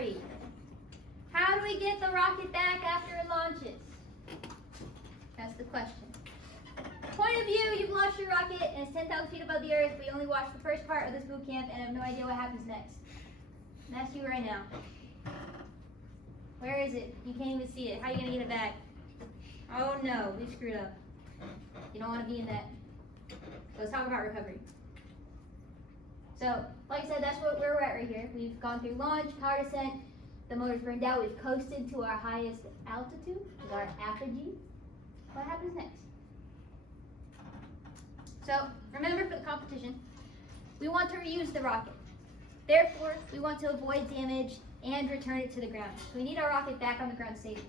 recovery. How do we get the rocket back after it launches? That's the question. Point of view, you've launched your rocket and it's 10,000 feet above the Earth. We only watched the first part of this boot camp and have no idea what happens next. I'm asking you right now. Where is it? You can't even see it. How are you going to get it back? Oh no, we screwed up. You don't want to be in that. So let's talk about recovery. So, like I said, that's where we're at right here. We've gone through launch, power descent, the motor's burned out, we've coasted to our highest altitude, which is our apogee. What happens next? So, remember for the competition, we want to reuse the rocket. Therefore, we want to avoid damage and return it to the ground. So we need our rocket back on the ground safely.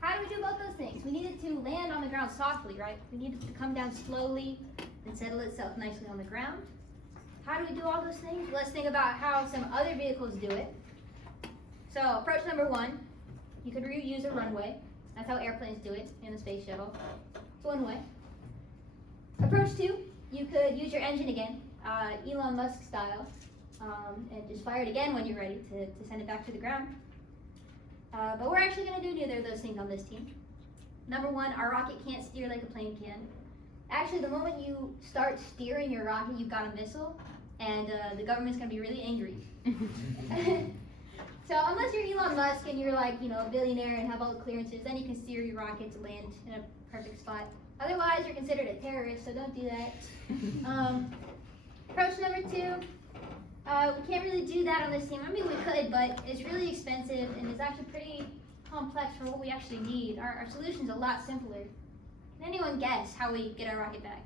How do we do both those things? We need it to land on the ground softly, right? We need it to come down slowly and settle itself nicely on the ground. How do we do all those things? Let's think about how some other vehicles do it. So approach number one, you could reuse a runway. That's how airplanes do it in the space shuttle. It's one way. Approach two, you could use your engine again, Elon Musk style, and just fire it again when you're ready to send it back to the ground. But we're actually going to do neither of those things on this team. Number one, our rocket can't steer like a plane can. Actually, the moment you start steering your rocket, you've got a missile, and the government's going to be really angry. So unless you're Elon Musk and you're like, a billionaire and have all the clearances, then you can steer your rocket to land in a perfect spot. Otherwise, you're considered a terrorist, so don't do that. Approach number two, we can't really do that on this team. I mean, we could, but it's really expensive and it's actually pretty complex for what we actually need. Our solution's a lot simpler. Can anyone guess how we get our rocket back?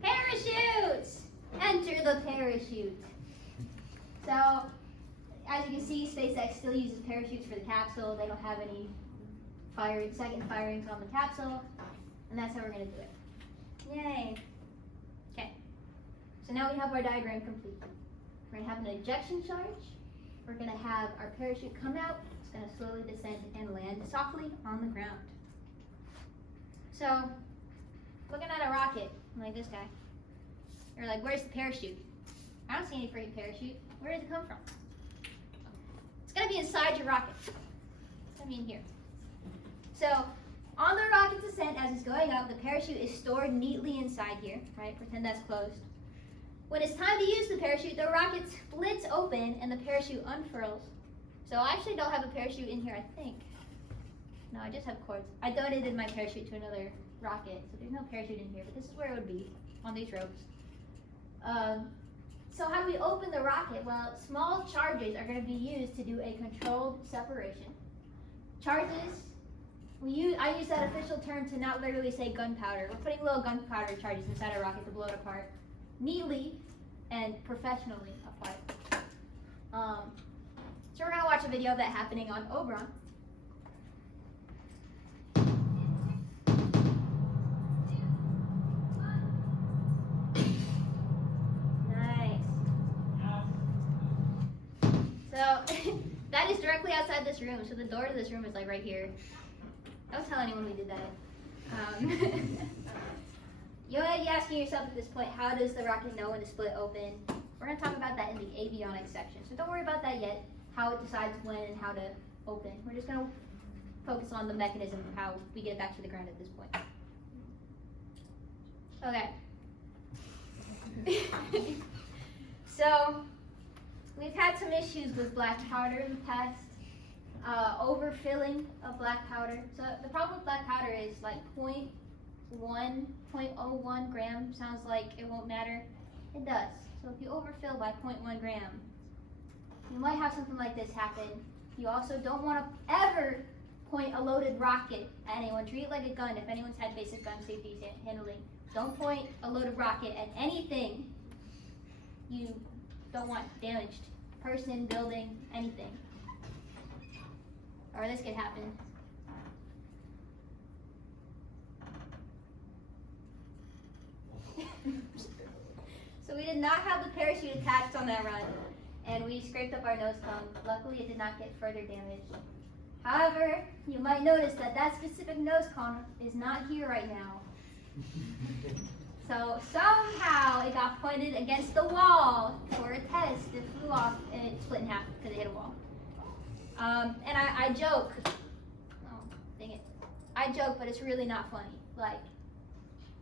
Parachutes! Enter the parachute. So, as you can see, SpaceX still uses parachutes for the capsule. They don't have any second firings on the capsule, and that's how we're going to do it. Yay! Okay, so now we have our diagram complete. We're going to have an ejection charge. We're going to have our parachute come out. It's going to slowly descend and land softly on the ground. So, looking at a rocket, like this guy, you're like, where's the parachute? I don't see any freaking parachute. Where does it come from? It's going to be inside your rocket. It's going to be in here. So, on the rocket's descent, as it's going up, the parachute is stored neatly inside here, right? Pretend that's closed. When it's time to use the parachute, the rocket splits open and the parachute unfurls. So I actually don't have a parachute in here, I think. No, I just have cords. I donated my parachute to another rocket, so there's no parachute in here, but this is where it would be, on these ropes. So how do we open the rocket? Well, small charges are going to be used to do a controlled separation. Charges, I use that official term to not literally say gunpowder. We're putting little gunpowder charges inside a rocket to blow it apart, neatly and professionally apart. So we're going to watch a video of that happening on Oberon. So that is directly outside this room. So the door to this room is like right here. Don't tell anyone we did that. You might be asking yourself at this point, how does the rocket know when to split open? We're going to talk about that in the avionics section. So don't worry about that yet, how it decides when and how to open. We're just going to focus on the mechanism of how we get back to the ground at this point. Okay. So we've had some issues with black powder in the past, overfilling of black powder. So the problem with black powder is like 0.01 gram. Sounds like it won't matter. It does. So if you overfill by 0.1 gram, you might have something like this happen. You also don't want to ever point a loaded rocket at anyone. Treat it like a gun. If anyone's had basic gun safety handling, don't point a loaded rocket at anything you don't want damaged. Person, building, anything. Or this could happen. So we did not have the parachute attached on that run, and we scraped up our nose cone. Luckily, it did not get further damaged. However, you might notice that that specific nose cone is not here right now. So somehow it got pointed against the wall for a test. It flew off and it split in half because it hit a wall. And I joke, oh, dang it. I joke, but it's really not funny. Like,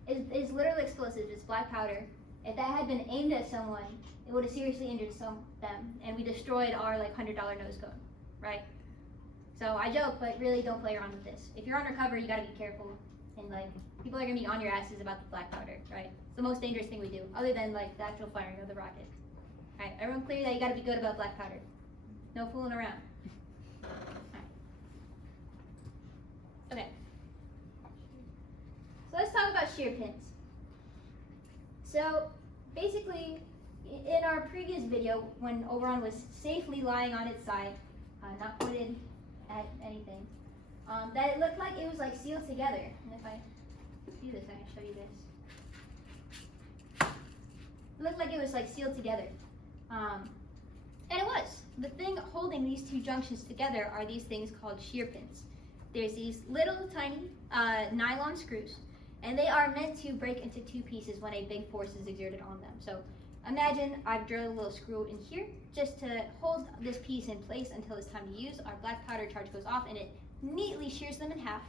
it's literally explosive, it's black powder. If that had been aimed at someone, it would have seriously injured them, and we destroyed our like $100 nose cone, right? So I joke, but really don't play around with this. If you're undercover, you gotta be careful, and like, people are gonna be on your asses about the black powder, right? It's the most dangerous thing we do, other than like the actual firing of the rocket. All right, everyone clear that you gotta be good about black powder. No fooling around. Okay. So let's talk about shear pins. So basically, in our previous video, when Oberon was safely lying on its side, not pointed at anything, that it looked like it was like sealed together. And if I do this, I can show you this. It looked like it was like sealed together. And it was. The thing holding these two junctions together are these things called shear pins. There's these little tiny nylon screws, and they are meant to break into two pieces when a big force is exerted on them. So imagine I've drilled a little screw in here just to hold this piece in place until it's time to use. Our black powder charge goes off and it neatly shears them in half.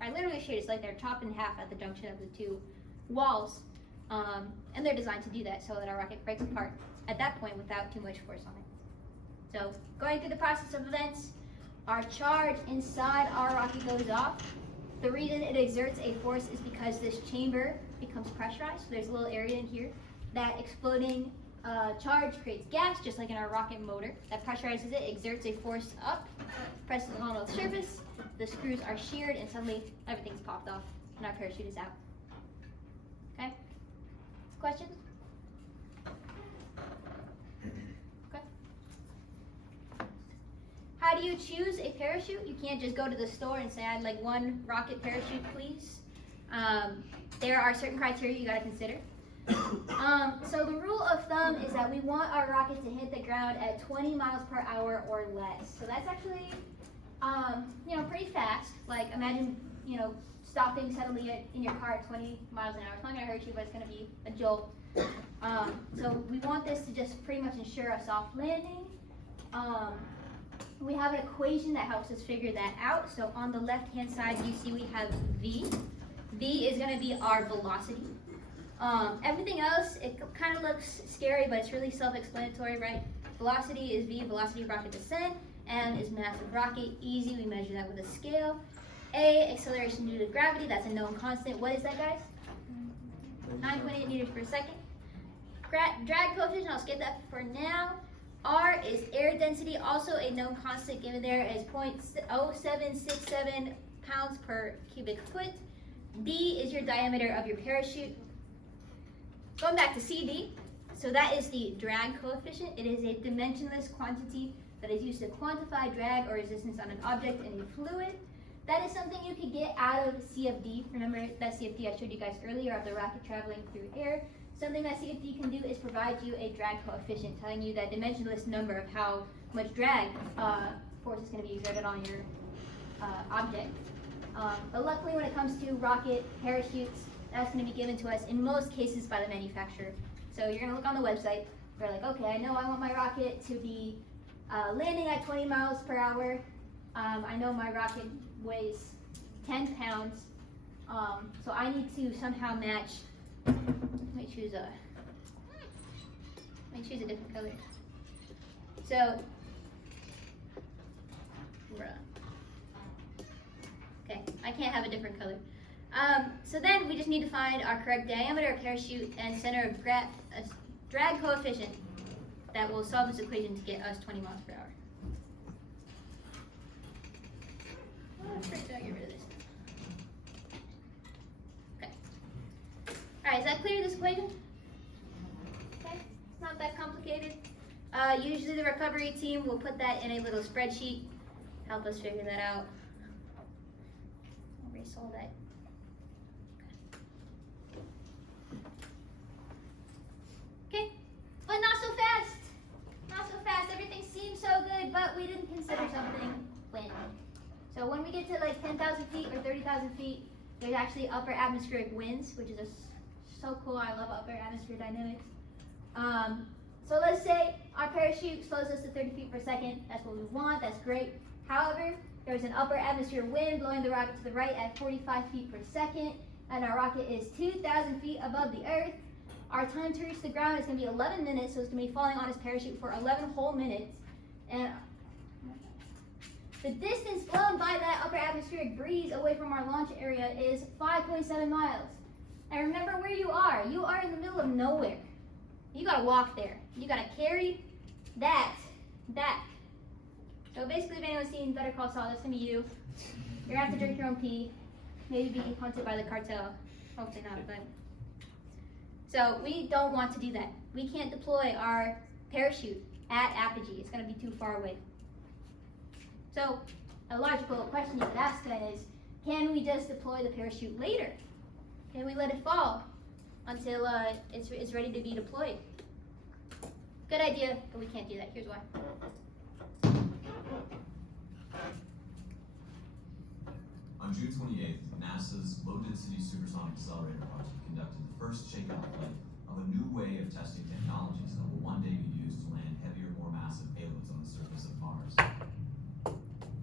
I literally sheared, it's like they're chopped in half at the junction of the two walls. And they're designed to do that so that our rocket breaks apart at that point without too much force on it. So going through the process of events, our charge inside our rocket goes off. The reason it exerts a force is because this chamber becomes pressurized. So there's a little area in here that exploding charge creates gas, just like in our rocket motor. That pressurizes it, exerts a force up, presses on the surface, the screws are sheared, and suddenly everything's popped off and our parachute is out. Okay? Questions? Okay. How do you choose a parachute? You can't just go to the store and say, I'd like one rocket parachute, please. There are certain criteria you gotta consider. So the rule of thumb is that we want our rocket to hit the ground at 20 miles per hour or less. So that's actually, pretty fast. Like imagine, stopping suddenly in your car at 20 miles an hour. It's not gonna hurt you, but it's gonna be a jolt. So we want this to just pretty much ensure a soft landing. We have an equation that helps us figure that out. So on the left-hand side, you see we have V. V is gonna be our velocity. Everything else, it kind of looks scary, but it's really self-explanatory, right? Velocity is V, velocity of rocket descent. M is mass of rocket, easy, we measure that with a scale. A, acceleration due to gravity, that's a known constant. What is that, guys? 9.8 meters per second. Drag coefficient, I'll skip that for now. R is air density, also a known constant given there as 0.0767 pounds per cubic foot. D is your diameter of your parachute. Going back to CD, so that is the drag coefficient. It is a dimensionless quantity that is used to quantify drag or resistance on an object in a fluid. That is something you could get out of CFD. Remember that CFD I showed you guys earlier of the rocket traveling through air. Something that CFD can do is provide you a drag coefficient, telling you that dimensionless number of how much drag force is going to be exerted on your object. But luckily when it comes to rocket parachutes, that's going to be given to us in most cases by the manufacturer. So you're going to look on the website. You're like, okay, I know I want my rocket to be landing at 20 miles per hour. I know my rocket weighs 10 pounds. So I need to somehow match. Let me choose a different color. So, okay, I can't have a different color. So then we just need to find our correct diameter of parachute and center of drag coefficient that will solve this equation to get us 20 miles per hour. First, I'll get rid of this. Okay. Alright, is that clear, this equation? Okay, it's not that complicated. Usually the recovery team will put that in a little spreadsheet, help us figure that out. I'll erase all that. Okay, but not so fast. Not so fast. Everything seems so good, but we didn't consider something when. So when we get to like 10,000 feet or 30,000 feet, there's actually upper atmospheric winds, which is so cool. I love upper atmosphere dynamics. So let's say our parachute slows us to 30 feet per second. That's what we want. That's great. However, there's an upper atmosphere wind blowing the rocket to the right at 45 feet per second, and our rocket is 2,000 feet above the Earth. Our time to reach the ground is going to be 11 minutes, so it's going to be falling on his parachute for 11 whole minutes. And the distance flown by that upper atmospheric breeze away from our launch area is 5.7 miles. And remember where you are. You are in the middle of nowhere. You got to walk there. You got to carry that back. So basically, if anyone's seen Better Call Saul, that's going to be you. You're going to have to drink your own pee. Maybe be hunted by the cartel. Hopefully not, but... So we don't want to do that. We can't deploy our parachute at apogee. It's going to be too far away. So a logical question you could ask then is, can we just deploy the parachute later? Can we let it fall until it's ready to be deployed? Good idea, but we can't do that. Here's why. On June 28th, NASA's Low-Density Supersonic Accelerator project conducted the first shakeout flight of a new way of testing technologies that will one day be used to land heavier, more massive payloads on the surface of Mars.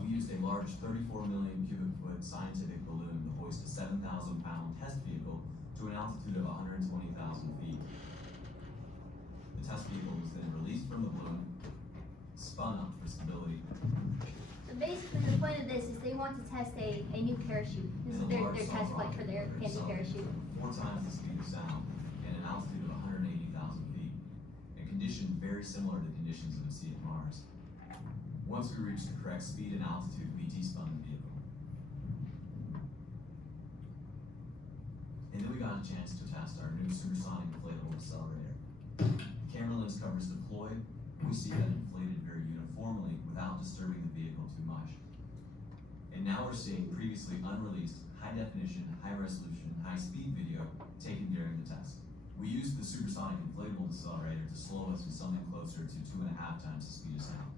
We used a large 34 million cubic foot scientific balloon to hoist a 7,000-pound test vehicle to an altitude of 120,000 feet. The test vehicle was then released from the balloon, spun up for stability. Basically, the point of this is they want to test a new parachute. This is their test flight for their handy parachute. 4 times the speed of sound and an altitude of 180,000 feet, a condition very similar to conditions that we see at Mars. Once we reached the correct speed and altitude, we despun the vehicle. And then we got a chance to test our new supersonic inflatable accelerator. The camera lens covers deployed. We see that inflated very uniformly without disturbing the vehicle too much. And now we're seeing previously unreleased, high-definition, high-resolution, high-speed video taken during the test. We used the supersonic inflatable accelerator to slow us to something closer to 2.5 times the speed of sound.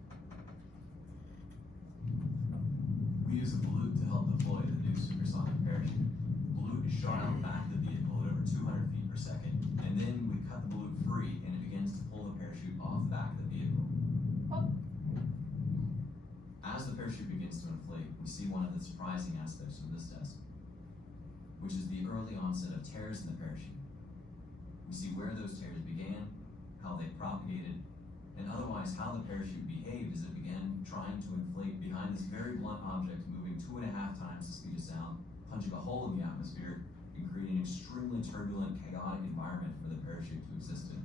We use a balloon to help deploy the new supersonic parachute. The balloon is shot out back of the vehicle at over 200 feet per second, and then we cut the balloon free and it begins to pull the parachute off the back of the vehicle. As the parachute begins to inflate, we see one of the surprising aspects of this test, which is the early onset of tears in the parachute. We see where those tears began, how they propagated, and otherwise how the parachute behaved as it began trying to inflate behind this very blunt object moving 2.5 times the speed of sound, punching a hole in the atmosphere and creating an extremely turbulent, chaotic environment for the parachute to exist in.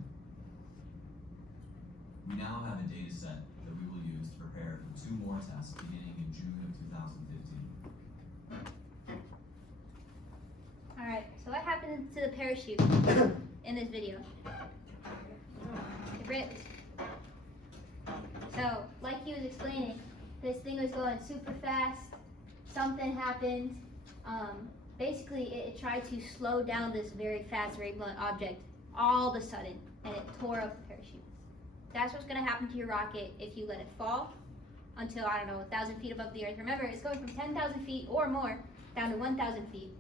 We now have a data set that we will use to prepare for 2 more tests beginning in June of 2015. All right, so what happened to the parachute in this video? It ripped. So, like he was explaining, this thing was going super fast. Something happened. Basically, it tried to slow down this very fast, very blunt object all of a sudden, and it tore up the parachute. That's what's going to happen to your rocket if you let it fall until, I don't know, 1,000 feet above the Earth. Remember, it's going from 10,000 feet or more down to 1,000 feet.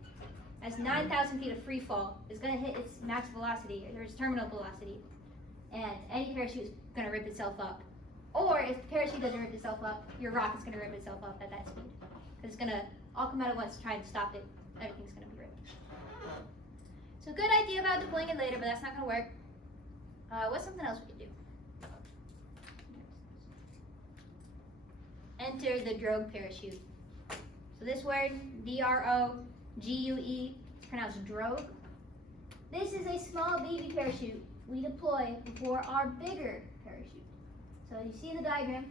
That's 9,000 feet of free fall. It's going to hit its max velocity, or its terminal velocity, and any parachute is going to rip itself up. Or if the parachute doesn't rip itself up, your rocket's going to rip itself up at that speed. Because it's going to all come out at once to try and stop it. Everything's going to be ripped. So good idea about deploying it later, but that's not going to work. What's something else we could do? Enter the drogue parachute. So this word, D-R-O-G-U-E, it's pronounced drogue. This is a small baby parachute we deploy before our bigger parachute. So you see in the diagram,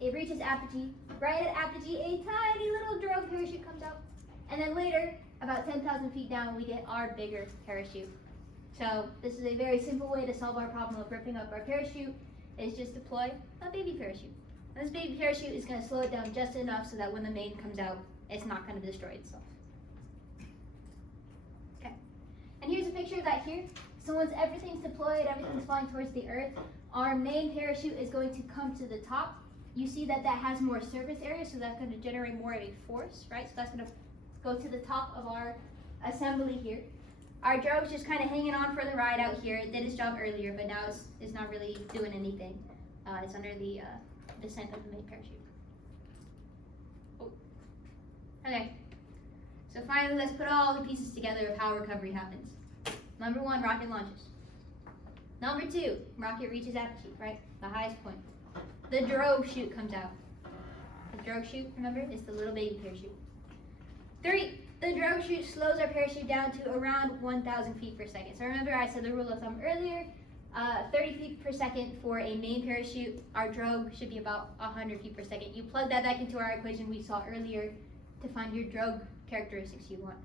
it reaches apogee. Right at apogee, a tiny little drogue parachute comes out. And then later, about 10,000 feet down, we get our bigger parachute. So this is a very simple way to solve our problem of ripping up our parachute, is just deploy a baby parachute. And this baby parachute is going to slow it down just enough so that when the main comes out, it's not going to destroy itself. Okay. And here's a picture of that here. So once everything's deployed, everything's flying towards the Earth, our main parachute is going to come to the top. You see that that has more surface area, so that's going to generate more of a force, right? So that's going to go to the top of our assembly here. Our drogue's just kind of hanging on for the ride out here. It did its job earlier, but now it's not really doing anything. It's under the descent of the main parachute. Oh. Okay. So finally, let's put all the pieces together of how recovery happens. Number 1, rocket launches. Number 2, rocket reaches apogee, right? The highest point. The drogue chute comes out. The drogue chute, remember, is the little baby parachute. 3, the drogue chute slows our parachute down to around 1,000 feet per second. So remember I said the rule of thumb earlier, 30 feet per second for a main parachute. Our drogue should be about 100 feet per second. You plug that back into our equation we saw earlier to find your drogue characteristics you want.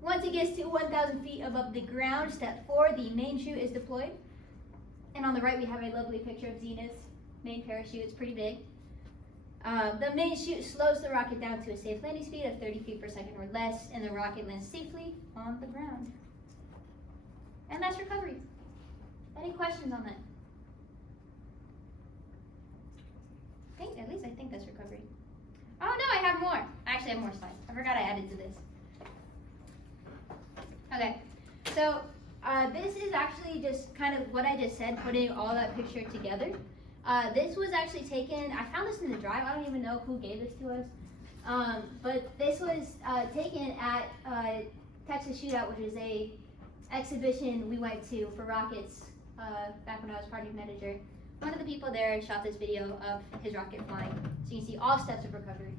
Once it gets to 1,000 feet above the ground, step 4, the main chute is deployed. And on the right we have a lovely picture of Zenith's main parachute. It's pretty big. The main chute slows the rocket down to a safe landing speed of 30 feet per second or less, and the rocket lands safely on the ground. And that's recovery. Any questions on that? At least I think that's recovery. Oh no, I have more. I actually have more slides. I forgot I added to this. Okay, so this is actually just kind of what I just said, putting all that picture together. This was actually taken, I found this in the drive, I don't even know who gave this to us, but this was taken at Texas Shootout, which is a exhibition we went to for rockets back when I was project manager. One of the people there shot this video of his rocket flying, so you can see all steps of recovery.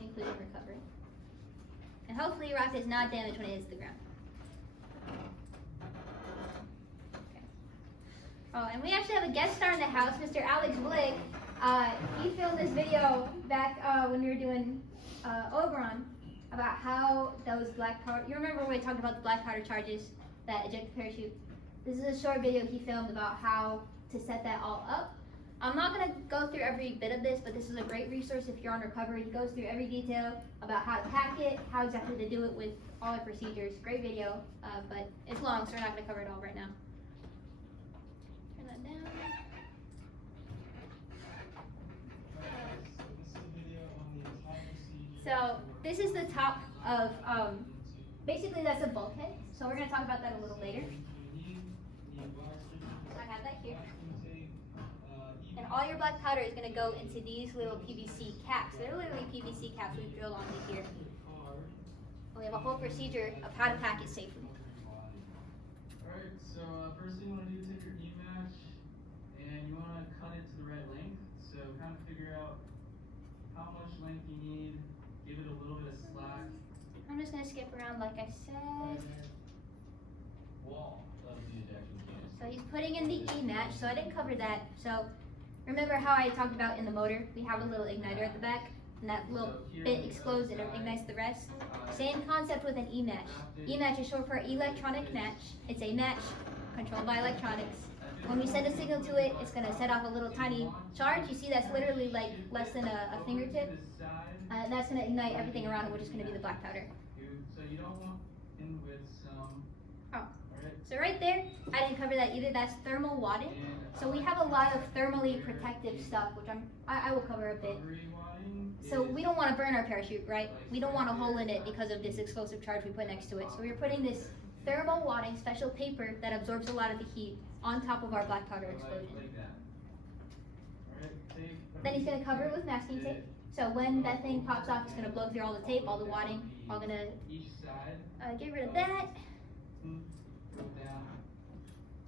Including recovery. And hopefully your rocket is not damaged when it hits the ground. Okay. Oh, and we actually have a guest star in the house, Mr. Alex Blake. He filmed this video back when we were doing Oberon about how those black powder, you remember when we talked about the black powder charges that eject the parachute? This is a short video he filmed about how to set that all up. I'm not going to go through every bit of this, but this is a great resource if you're on recovery. He goes through every detail about how to hack it, how exactly to do it with all the procedures. Great video, but it's long, so we're not going to cover it all right now. Turn that down. So this is the top of, basically that's a bulkhead. So we're going to talk about that a little later. I have that here. And all your black powder is going to go into these little PVC caps. They're literally PVC caps we drill onto here. And we have a whole procedure of how to pack it safely. Alright, so first thing you want to do is take your E-match and you want to cut it to the right length. So kind of figure out how much length you need, give it a little bit of slack. I'm just going to skip around like I said. Wall of the ejection canister. So he's putting in the E-match, so I didn't cover that. So remember how I talked about in the motor, we have a little igniter at the back, and that little bit explodes and it ignites the rest. Same concept with an E-match. E-match is short for electronic match. It's a match controlled by electronics. When we send a signal to it, it's going to set off a little tiny charge. You see that's literally like less than a fingertip. And that's going to ignite everything around it, which is going to be the black powder. So you don't want in with some. Oh, So right there, I didn't cover that either. That's thermal wadding. So we have a lot of thermally protective stuff, which I will cover a bit. So we don't want to burn our parachute, right? We don't want a hole in it because of this explosive charge we put next to it. So we're putting this thermal wadding special paper that absorbs a lot of the heat on top of our black powder explosion. Then he's going to cover it with masking tape. So when that thing pops off, it's going to blow through all the tape, all the wadding. I'm going to get rid of that. Go down.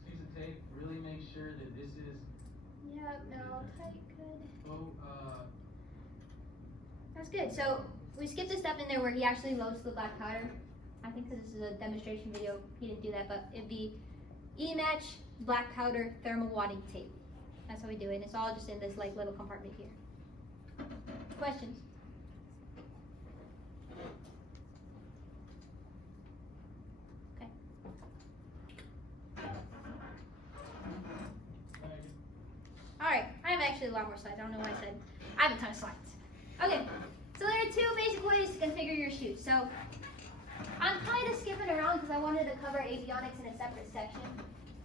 Piece of tape. Really make sure that this is. Yep, no, tight, good. Oh, That's good. So we skipped a step in there where he actually loads the black powder. I think because this is a demonstration video, he didn't do that, but it'd be E-match black powder thermal wadding tape. That's how we do it. And it's all just in this like little compartment here. Questions? Okay. All right. I have actually a lot more slides. I don't know why I said I have a ton of slides. Okay. So there are two basic ways to configure your chute. So I'm kind of skipping around because I wanted to cover avionics in a separate section.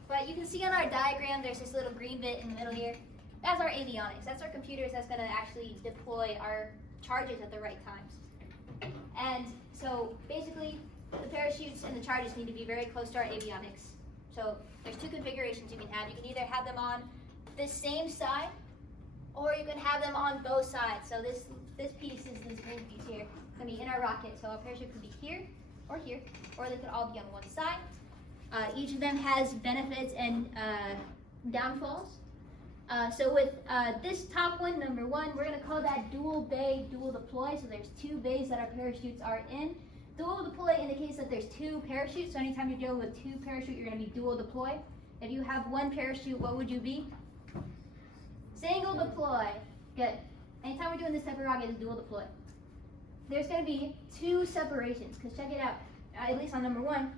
But you can see on our diagram, there's this little green bit in the middle here. That's our avionics. That's our computers that's going to actually deploy our charges at the right times. And so basically, the parachutes and the charges need to be very close to our avionics. So there's two configurations you can have. You can either have them on the same side, or you can have them on both sides. So this piece is this green piece here. It's going to be in our rocket. So our parachute could be here, or they could all be on one side. Each of them has benefits and downfalls. So with this top one, number one, we're going to call that dual bay, dual deploy. So there's two bays that our parachutes are in. Dual deploy indicates that there's two parachutes. So anytime you're dealing with two parachutes, you're going to be dual deploy. If you have one parachute, what would you be? Single deploy. Good. Anytime we're doing this type of rocket, it's dual deploy. There's going to be two separations, because check it out. At least on number one,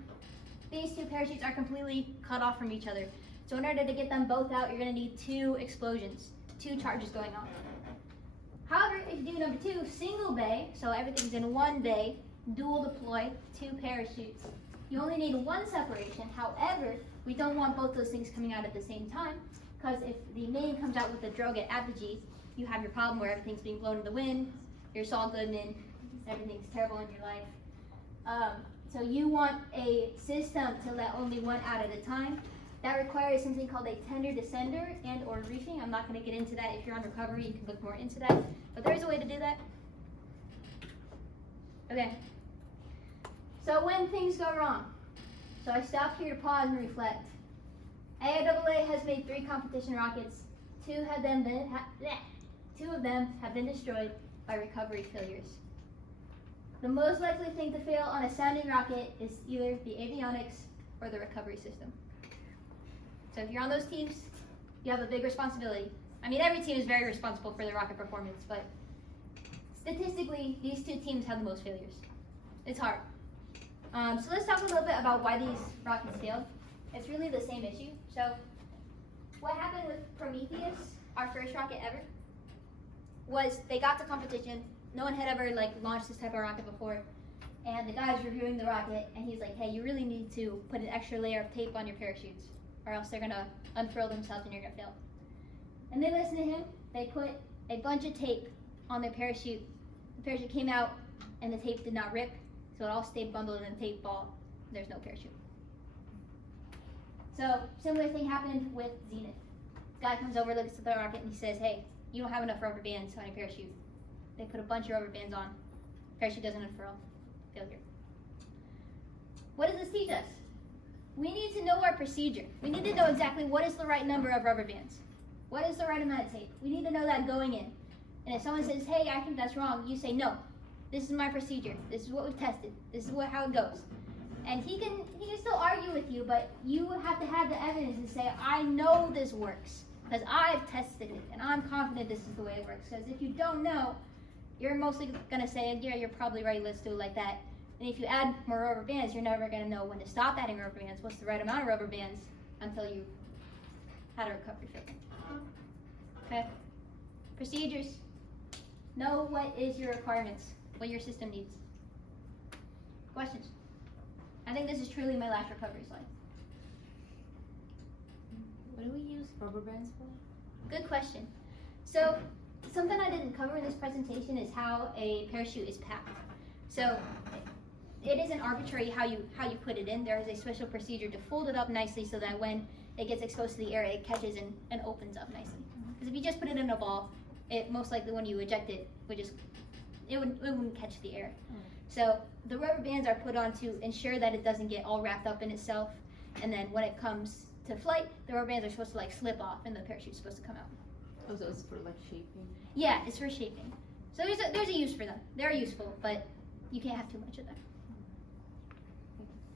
these two parachutes are completely cut off from each other. So in order to get them both out, you're going to need two explosions, two charges going on. However, if you do number two, single bay, so everything's in one bay, dual deploy, two parachutes, you only need one separation. However, we don't want both those things coming out at the same time, because if the main comes out with the drogue at apogee, you have your problem where everything's being blown in the wind, you're Saul Goodman, everything's terrible in your life. So you want a system to let only one out at a time. That requires something called a tender descender and or reefing. I'm not going to get into that. If you're on recovery, you can look more into that. But there's a way to do that. Okay. So when things go wrong, so I stopped here to pause and reflect. AIAA has made 3 competition rockets. 2 of them have been destroyed by recovery failures. The most likely thing to fail on a sounding rocket is either the avionics or the recovery system. So if you're on those teams, you have a big responsibility. I mean, every team is very responsible for their rocket performance, but statistically, these 2 teams have the most failures. It's hard. So let's talk a little bit about why these rockets failed. It's really the same issue. So what happened with Prometheus, our first rocket ever, was they got to competition. No one had ever launched this type of rocket before. And the guy's reviewing the rocket, and he's like, hey, you really need to put an extra layer of tape on your parachutes, or else they're going to unfurl themselves and you're going to fail. And they listened to him. They put a bunch of tape on their parachute. The parachute came out, and the tape did not rip, so it all stayed bundled in a tape ball. There's no parachute. So, similar thing happened with Zenith. Guy comes over, looks at the rocket, and he says, hey, you don't have enough rubber bands on your parachute. They put a bunch of rubber bands on. Parachute doesn't unfurl. Failure. What does this teach us? We need to know our procedure. We need to know exactly what is the right number of rubber bands. What is the right amount of tape? We need to know that going in. And if someone says, hey, I think that's wrong, you say, no, this is my procedure. This is what we've tested. This is how it goes. And he can still argue with you, but you have to have the evidence and say, I know this works because I've tested it and I'm confident this is the way it works. Because if you don't know, you're mostly going to say, yeah, you're probably right, let's do it like that. And if you add more rubber bands, you're never going to know when to stop adding rubber bands, what's the right amount of rubber bands, until you had a recovery failure. Okay? Procedures. Know what is your requirements, what your system needs. Questions? I think this is truly my last recovery slide. What do we use rubber bands for? Good question. So, something I didn't cover in this presentation is how a parachute is packed. So, it isn't arbitrary how you put it in. There is a special procedure to fold it up nicely so that when it gets exposed to the air, it catches and opens up nicely. Because if you just put it in a ball, it most likely when you eject it wouldn't catch the air. So the rubber bands are put on to ensure that it doesn't get all wrapped up in itself. And then when it comes to flight, the rubber bands are supposed to like slip off and the parachute's supposed to come out. Oh, so it's for like shaping? Yeah, it's for shaping. So there's a use for them. They're useful, but you can't have too much of them.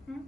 Hmm?